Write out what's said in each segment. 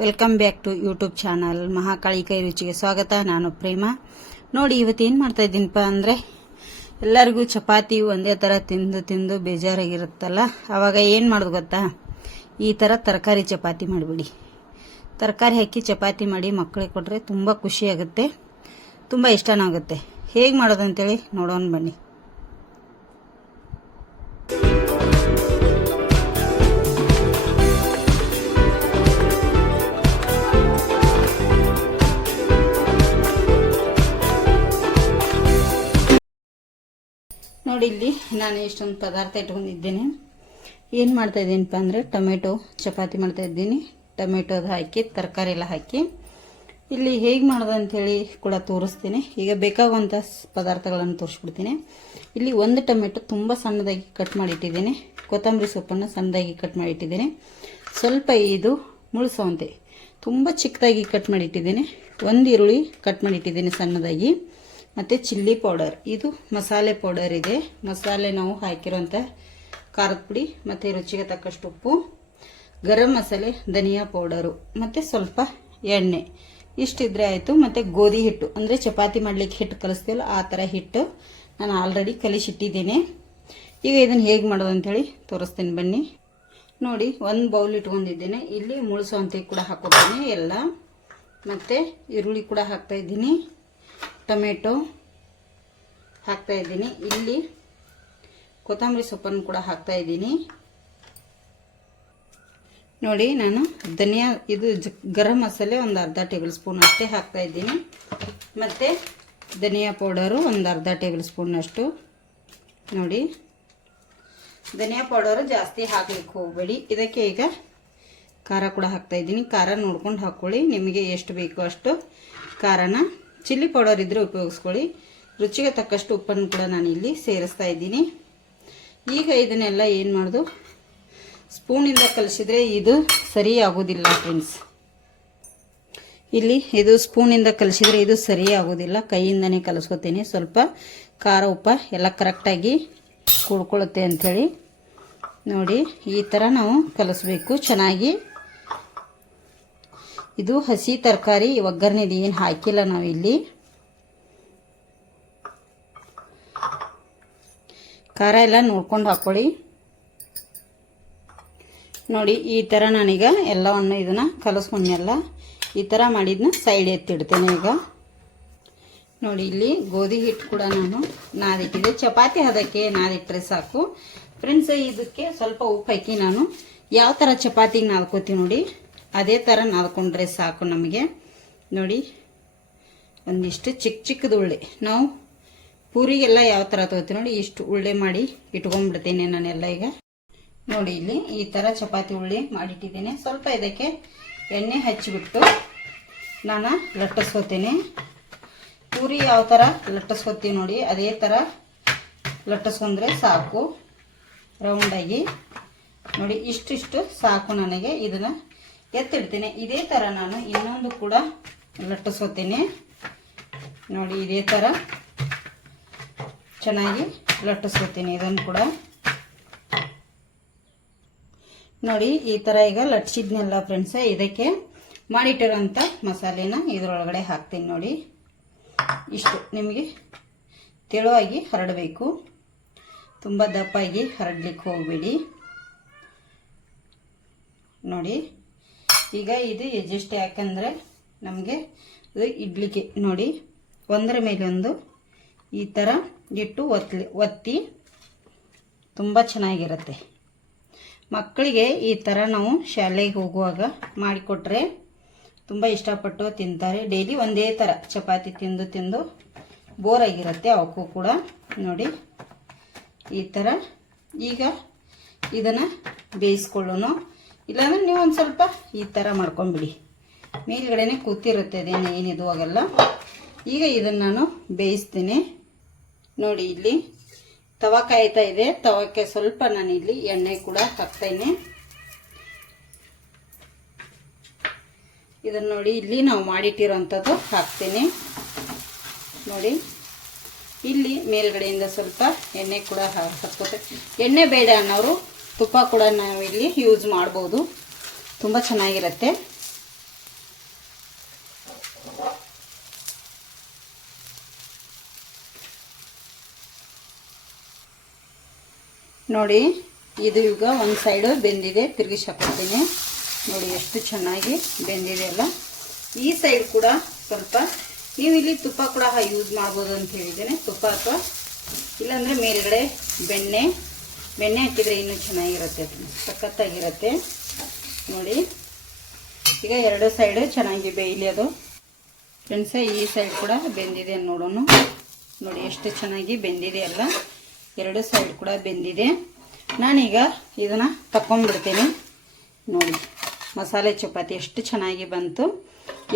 Welcome back to YouTube channel Mahakali ಕೈ ರುಚಿಗೆ ಸ್ವಾಗತ. ನಾನು ಪ್ರೇಮ. ನೋಡಿ ಇವತ್ತು ಏನು ಮಾಡ್ತಾ ಇದ್ದೀನಪ್ಪ ಅಂದರೆ, ಎಲ್ಲರಿಗೂ ಚಪಾತಿ ಒಂದೇ ಥರ ತಿಂದು ತಿಂದು ಬೇಜಾರಾಗಿರುತ್ತಲ್ಲ, ಆವಾಗ ಏನು ಮಾಡೋದು ಗೊತ್ತಾ, ಈ ಥರ ತರಕಾರಿ ಚಪಾತಿ ಮಾಡಿಬಿಡಿ. ತರಕಾರಿ ಹಾಕಿ ಚಪಾತಿ ಮಾಡಿ ಮಕ್ಕಳಿಗೆ ಕೊಟ್ಟರೆ ತುಂಬ ಖುಷಿಯಾಗುತ್ತೆ, ತುಂಬ ಇಷ್ಟನಾಗುತ್ತೆ. ಹೇಗೆ ಮಾಡೋದು ಅಂತೇಳಿ ನೋಡೋಣ ಬನ್ನಿ. ನೋಡಿ, ಇಲ್ಲಿ ನಾನು ಇಷ್ಟೊಂದು ಪದಾರ್ಥ ಇಟ್ಕೊಂಡಿದ್ದೇನೆ. ಏನು ಮಾಡ್ತಾ ಇದ್ದೀನಪ್ಪ ಅಂದರೆ, ಟೊಮೆಟೊ ಚಪಾತಿ ಮಾಡ್ತಾ ಇದ್ದೀನಿ. ಟೊಮೆಟೊದ ಹಾಕಿ ತರಕಾರಿ ಎಲ್ಲ ಹಾಕಿ ಇಲ್ಲಿ ಹೇಗೆ ಮಾಡೋದು ಅಂಥೇಳಿ ಕೂಡ ತೋರಿಸ್ತೀನಿ. ಈಗ ಬೇಕಾಗುವಂಥ ಪದಾರ್ಥಗಳನ್ನು ತೋರಿಸ್ಬಿಡ್ತೀನಿ. ಇಲ್ಲಿ ಒಂದು ಟೊಮೆಟೊ ತುಂಬ ಸಣ್ಣದಾಗಿ ಕಟ್ ಮಾಡಿಟ್ಟಿದ್ದೀನಿ. ಕೊತ್ತಂಬರಿ ಸೊಪ್ಪನ್ನು ಸಣ್ಣದಾಗಿ ಕಟ್ ಮಾಡಿಟ್ಟಿದ್ದೀನಿ. ಸ್ವಲ್ಪ ಇದು ಮುಳ್ಸವಂತೆ ತುಂಬ ಚಿಕ್ಕದಾಗಿ ಕಟ್ ಮಾಡಿಟ್ಟಿದ್ದೀನಿ. ಒಂದು ಈರುಳ್ಳಿ ಕಟ್ ಮಾಡಿಟ್ಟಿದ್ದೀನಿ ಸಣ್ಣದಾಗಿ. ಮತ್ತು ಚಿಲ್ಲಿ ಪೌಡರ್, ಇದು ಮಸಾಲೆ ಪೌಡರ್ ಇದೆ. ಮಸಾಲೆ ನಾವು ಹಾಕಿರೋಂಥ ಖಾರದ ಪುಡಿ ಮತ್ತು ರುಚಿಗೆ ತಕ್ಕಷ್ಟು ಉಪ್ಪು, ಗರಂ ಮಸಾಲೆ, ಧನಿಯಾ ಪೌಡರು ಮತ್ತು ಸ್ವಲ್ಪ ಎಣ್ಣೆ, ಇಷ್ಟಿದ್ರೆ ಆಯಿತು. ಮತ್ತು ಗೋಧಿ ಹಿಟ್ಟು, ಅಂದರೆ ಚಪಾತಿ ಮಾಡಲಿಕ್ಕೆ ಹಿಟ್ಟು ಕಲಿಸ್ತೀವಲ್ಲ ಆ ಥರ ಹಿಟ್ಟು ನಾನು ಆಲ್ರೆಡಿ ಕಲಿಸಿಟ್ಟಿದ್ದೀನಿ. ಈಗ ಇದನ್ನು ಹೇಗೆ ಮಾಡೋದು ಅಂಥೇಳಿ ತೋರಿಸ್ತೀನಿ ಬನ್ನಿ. ನೋಡಿ, ಒಂದು ಬೌಲ್ ಇಟ್ಕೊಂಡಿದ್ದೇನೆ. ಇಲ್ಲಿ ಮುಳ್ಸೋಂತೆ ಕೂಡ ಹಾಕೋತೀನಿ ಎಲ್ಲ, ಮತ್ತು ಈರುಳ್ಳಿ ಕೂಡ ಹಾಕ್ತಾಯಿದ್ದೀನಿ, ಟೊಮೆಟೊ ಹಾಕ್ತಾಯಿದ್ದೀನಿ, ಇಲ್ಲಿ ಕೊತ್ತಂಬರಿ ಸೊಪ್ಪನ್ನು ಕೂಡ ಹಾಕ್ತಾಯಿದ್ದೀನಿ. ನೋಡಿ, ನಾನು ಧನಿಯಾ ಇದು ಗರಂ ಮಸಾಲೆ ಒಂದು ಅರ್ಧ ಟೇಬಲ್ ಸ್ಪೂನ್ ಅಷ್ಟೇ ಹಾಕ್ತಾಯಿದ್ದೀನಿ. ಮತ್ತು ಧನಿಯಾ ಪೌಡರು ಒಂದು ಅರ್ಧ ಟೇಬಲ್ ಸ್ಪೂನಷ್ಟು. ನೋಡಿ, ಧನಿಯಾ ಪೌಡರು ಜಾಸ್ತಿ ಹಾಕ್ಲಿಕ್ಕೆ ಹೋಗಬೇಡಿ. ಇದಕ್ಕೆ ಈಗ ಖಾರ ಕೂಡ ಹಾಕ್ತಾಯಿದ್ದೀನಿ. ಖಾರ ನೋಡ್ಕೊಂಡು ಹಾಕ್ಕೊಳ್ಳಿ, ನಿಮಗೆ ಎಷ್ಟು ಬೇಕೋ ಅಷ್ಟು ಖಾರನ. ಚಿಲ್ಲಿ ಪೌಡರ್ ಇದ್ದರೆ ಉಪಯೋಗಿಸ್ಕೊಳ್ಳಿ. ರುಚಿಗೆ ತಕ್ಕಷ್ಟು ಉಪ್ಪನ್ನು ಕೂಡ ನಾನು ಇಲ್ಲಿ ಸೇರಿಸ್ತಾ ಇದ್ದೀನಿ. ಈಗ ಇದನ್ನೆಲ್ಲ ಏನು ಮಾಡೋದು, ಸ್ಪೂನಿಂದ ಕಲಿಸಿದ್ರೆ ಇದು ಸರಿ ಆಗೋದಿಲ್ಲ ಫ್ರೆಂಡ್ಸ್. ಇಲ್ಲಿ ಇದು ಸ್ಪೂನಿಂದ ಕಲಿಸಿದ್ರೆ ಇದು ಸರಿ ಆಗೋದಿಲ್ಲ, ಕೈಯಿಂದನೇ ಕಲಿಸ್ಕೊತೀನಿ. ಸ್ವಲ್ಪ ಖಾರ ಉಪ್ಪ ಎಲ್ಲ ಕರೆಕ್ಟಾಗಿ ಕೂಡ್ಕೊಳ್ಳುತ್ತೆ ಅಂಥೇಳಿ. ನೋಡಿ, ಈ ಥರ ನಾವು ಕಲಿಸ್ಬೇಕು ಚೆನ್ನಾಗಿ. ಇದು ಹಸಿ ತರಕಾರಿ, ಒಗ್ಗರಣೆದು ಏನು ಹಾಕಿಲ್ಲ ನಾವಿಲ್ಲಿ. ಖಾರ ಎಲ್ಲ ನೋಡ್ಕೊಂಡು ಹಾಕ್ಕೊಳ್ಳಿ. ನೋಡಿ, ಈ ಥರ ನಾನೀಗ ಎಲ್ಲವನ್ನು ಇದನ್ನು ಕಲಿಸ್ಕೊಂಡೆಲ್ಲ ಈ ಥರ ಮಾಡಿದ್ನ ಸೈಡ್ ಎತ್ತಿಡ್ತೇನೆ. ಈಗ ನೋಡಿ, ಇಲ್ಲಿ ಗೋಧಿ ಹಿಟ್ಟು ಕೂಡ ನಾನು ನಾದಿಟ್ಟಿದ್ದೆ. ಚಪಾತಿ ಹದಕ್ಕೆ ನಾದಿಟ್ಟರೆ ಸಾಕು ಫ್ರೆಂಡ್ಸ್. ಇದಕ್ಕೆ ಸ್ವಲ್ಪ ಉಪ್ಪು ಹಾಕಿ ನಾನು ಯಾವ ಥರ ಚಪಾತಿಗೆ ನಾದ್ಕೋತೀವಿ ನೋಡಿ, ಅದೇ ಥರ ನಾದ್ಕೊಂಡ್ರೆ ಸಾಕು ನಮಗೆ. ನೋಡಿ, ಒಂದಿಷ್ಟು ಚಿಕ್ಕ ಚಿಕ್ಕದು ಉಳ್ಳೆ, ನಾವು ಪೂರಿಗೆಲ್ಲ ಯಾವ ಥರ ತೊಗೋತೀವಿ ನೋಡಿ, ಇಷ್ಟು ಉಳ್ಳೆ ಮಾಡಿ ಇಟ್ಕೊಂಡ್ಬಿಡ್ತೀನಿ ನಾನೆಲ್ಲ. ಈಗ ನೋಡಿ, ಇಲ್ಲಿ ಈ ಥರ ಚಪಾತಿ ಉಳ್ಳಿ ಮಾಡಿಟ್ಟಿದ್ದೀನಿ. ಸ್ವಲ್ಪ ಇದಕ್ಕೆ ಎಣ್ಣೆ ಹಚ್ಚಿಬಿಟ್ಟು ನಾನು ಲಟ್ಟಿಸ್ಕೋತೀನಿ. ಪೂರಿ ಯಾವ ಥರ ಲಟ್ಟಿಸ್ಕೋತೀವಿ ನೋಡಿ, ಅದೇ ಥರ ಲಟ್ಟಿಸ್ಕೊಂಡ್ರೆ ಸಾಕು ರೌಂಡಾಗಿ. ನೋಡಿ, ಇಷ್ಟಿಷ್ಟು ಸಾಕು ನನಗೆ. ಇದನ್ನು ಎತ್ತಿಡ್ತೀನಿ. ಇದೇ ಥರ ನಾನು ಇನ್ನೊಂದು ಕೂಡ ಲಟ್ಟಿಸ್ಕೋತೀನಿ. ನೋಡಿ, ಇದೇ ಥರ ಚೆನ್ನಾಗಿ ಲಟ್ಟಿಸ್ಕೋತೀನಿ ಇದನ್ನು ಕೂಡ. ನೋಡಿ, ಈ ಥರ ಈಗ ಲಟ್ಟಿಸಿದ್ನೆಲ್ಲ ಫ್ರೆಂಡ್ಸ್. ಇದಕ್ಕೆ ಮಾಡಿಟ್ಟಿರೋಂಥ ಮಸಾಲೆನ ಇದರೊಳಗಡೆ ಹಾಕ್ತೀನಿ. ನೋಡಿ, ಇಷ್ಟು ನಿಮಗೆ ತೆಳುವಾಗಿ ಹರಡಬೇಕು, ತುಂಬ ದಪ್ಪಾಗಿ ಹರಡ್ಲಿಕ್ಕೆ ಹೋಗಬೇಡಿ. ನೋಡಿ, ಈಗ ಇದು ಎಡ್ಜಸ್ಟ್, ಯಾಕಂದರೆ ನಮಗೆ ಇದು ಇಡ್ಲಿಕ್ಕೆ ನೋಡಿ ಒಂದರ ಮೇಲೆ ಒಂದು ಈ ಥರ ಇಟ್ಟು ಒತ್ತಿ ತುಂಬ ಚೆನ್ನಾಗಿರುತ್ತೆ. ಮಕ್ಕಳಿಗೆ ಈ ಥರ ನಾವು ಶಾಲೆಗೆ ಹೋಗುವಾಗ ಮಾಡಿಕೊಟ್ರೆ ತುಂಬ ಇಷ್ಟಪಟ್ಟು ತಿಂತಾರೆ. ಡೈಲಿ ಒಂದೇ ಥರ ಚಪಾತಿ ತಿಂದು ತಿಂದು ಬೋರ್ ಆಗಿರುತ್ತೆ ಅವಕ್ಕೂ ಕೂಡ. ನೋಡಿ, ಈ ಥರ ಈಗ ಇದನ್ನು ಬೇಯಿಸ್ಕೊಳ್ಳೋಣ. ಇಲ್ಲಾಂದ್ರೆ ನೀವು ಒಂದು ಸ್ವಲ್ಪ ಈ ಥರ ಮಾಡ್ಕೊಂಬಿಡಿ, ಮೇಲ್ಗಡೆನೆ ಕೂತಿರುತ್ತೆ, ಅದೇನು ಏನಿದು ಆಗಲ್ಲ. ಈಗ ಇದನ್ನು ನಾನು ಬೇಯಿಸ್ತೀನಿ. ನೋಡಿ, ಇಲ್ಲಿ ತವಾ ಕಾಯ್ತಾ ಇದೆ. ತವಕ್ಕೆ ಸ್ವಲ್ಪ ನಾನು ಇಲ್ಲಿ ಎಣ್ಣೆ ಕೂಡ ಹಾಕ್ತೇನೆ. ಇದನ್ನು ನೋಡಿ, ಇಲ್ಲಿ ನಾವು ಮಾಡಿಟ್ಟಿರೋಂಥದ್ದು ಹಾಕ್ತೇನೆ. ನೋಡಿ, ಇಲ್ಲಿ ಮೇಲ್ಗಡೆಯಿಂದ ಸ್ವಲ್ಪ ಎಣ್ಣೆ ಕೂಡ ಹಾಕ್ಕೋತೆ. ಎಣ್ಣೆ ಬೇಡ ಅನ್ನೋರು ತುಪ್ಪ ಕೂಡ ನಾವು ಇಲ್ಲಿ ಯೂಸ್ ಮಾಡ್ಬೋದು, ತುಂಬ ಚೆನ್ನಾಗಿರುತ್ತೆ. ನೋಡಿ ಇದು ಈಗ ಒಂದು ಸೈಡು ಬೆಂದಿದೆ, ತಿರುಗಿಸಿ ಹಾಕ್ತೀನಿ. ನೋಡಿ ಎಷ್ಟು ಚೆನ್ನಾಗಿ ಬೆಂದಿದೆ ಅಲ್ಲ. ಈ ಸೈಡ್ ಕೂಡ ಸ್ವಲ್ಪ ನೀವು ಇಲ್ಲಿ ತುಪ್ಪ ಕೂಡ ಯೂಸ್ ಮಾಡ್ಬೋದು ಅಂತ ಹೇಳಿದ್ದೇನೆ. ತುಪ್ಪ ಅಥವಾ ಇಲ್ಲಾಂದರೆ ಮೇಲ್ಗಡೆ ಬೆಣ್ಣೆ ಹಾಕಿದರೆ ಇನ್ನೂ ಚೆನ್ನಾಗಿರುತ್ತೆ, ಸಖತ್ತಾಗಿರುತ್ತೆ. ನೋಡಿ ಈಗ ಎರಡು ಸೈಡು ಚೆನ್ನಾಗಿ ಬೇಯಲಿ ಅದು. ಫ್ರೆಂಡ್ಸೇ ಈ ಸೈಡ್ ಕೂಡ ಬೆಂದಿದೆ ನೋಡೋಣ. ನೋಡಿ ಎಷ್ಟು ಚೆನ್ನಾಗಿ ಬೆಂದಿದೆ ಅಲ್ಲ, ಎರಡು ಸೈಡ್ ಕೂಡ ಬೆಂದಿದೆ. ನಾನೀಗ ಇದನ್ನು ತಗೊಂಡ್ಬಿಡ್ತೀನಿ. ನೋಡಿ ಮಸಾಲೆ ಚಪಾತಿ ಎಷ್ಟು ಚೆನ್ನಾಗಿ ಬಂತು.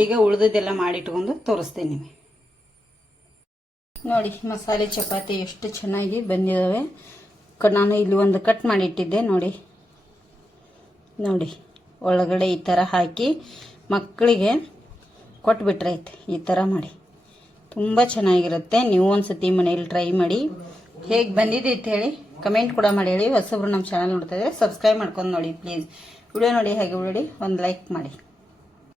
ಈಗ ಉಳಿದದ್ದೆಲ್ಲ ಮಾಡಿಟ್ಕೊಂಡು ತೋರಿಸ್ತೀನಿ. ನೋಡಿ ಮಸಾಲೆ ಚಪಾತಿ ಎಷ್ಟು ಚೆನ್ನಾಗಿ ಬಂದಿದ್ದಾವೆ. ನಾನು ಇಲ್ಲಿ ಒಂದು ಕಟ್ ಮಾಡಿಟ್ಟಿದ್ದೆ ನೋಡಿ ಒಳಗಡೆ ಈ ಥರ ಹಾಕಿ ಮಕ್ಕಳಿಗೆ ಕೊಟ್ಬಿಟ್ರೈತೆ. ಈ ಥರ ಮಾಡಿ ತುಂಬ ಚೆನ್ನಾಗಿರುತ್ತೆ. ನೀವು ಒಂದು ಸತಿ ಮನೇಲಿ ಟ್ರೈ ಮಾಡಿ. ಹೇಗೆ ಬಂದಿದೆ ಅಂತ ಹೇಳಿ ಕಮೆಂಟ್ ಕೂಡ ಮಾಡಿ ಹೇಳಿ. ಹೊಸಬ್ರು ನಮ್ಮ ಚಾನಲ್ ನೋಡ್ತಾ ಇದ್ದಾರೆ ಸಬ್ಸ್ಕ್ರೈಬ್ ಮಾಡ್ಕೊಂಡು ನೋಡಿ ಪ್ಲೀಸ್. ವಿಡಿಯೋ ನೋಡಿ ಹಾಗೆ ಒಂದು ಲೈಕ್ ಮಾಡಿ.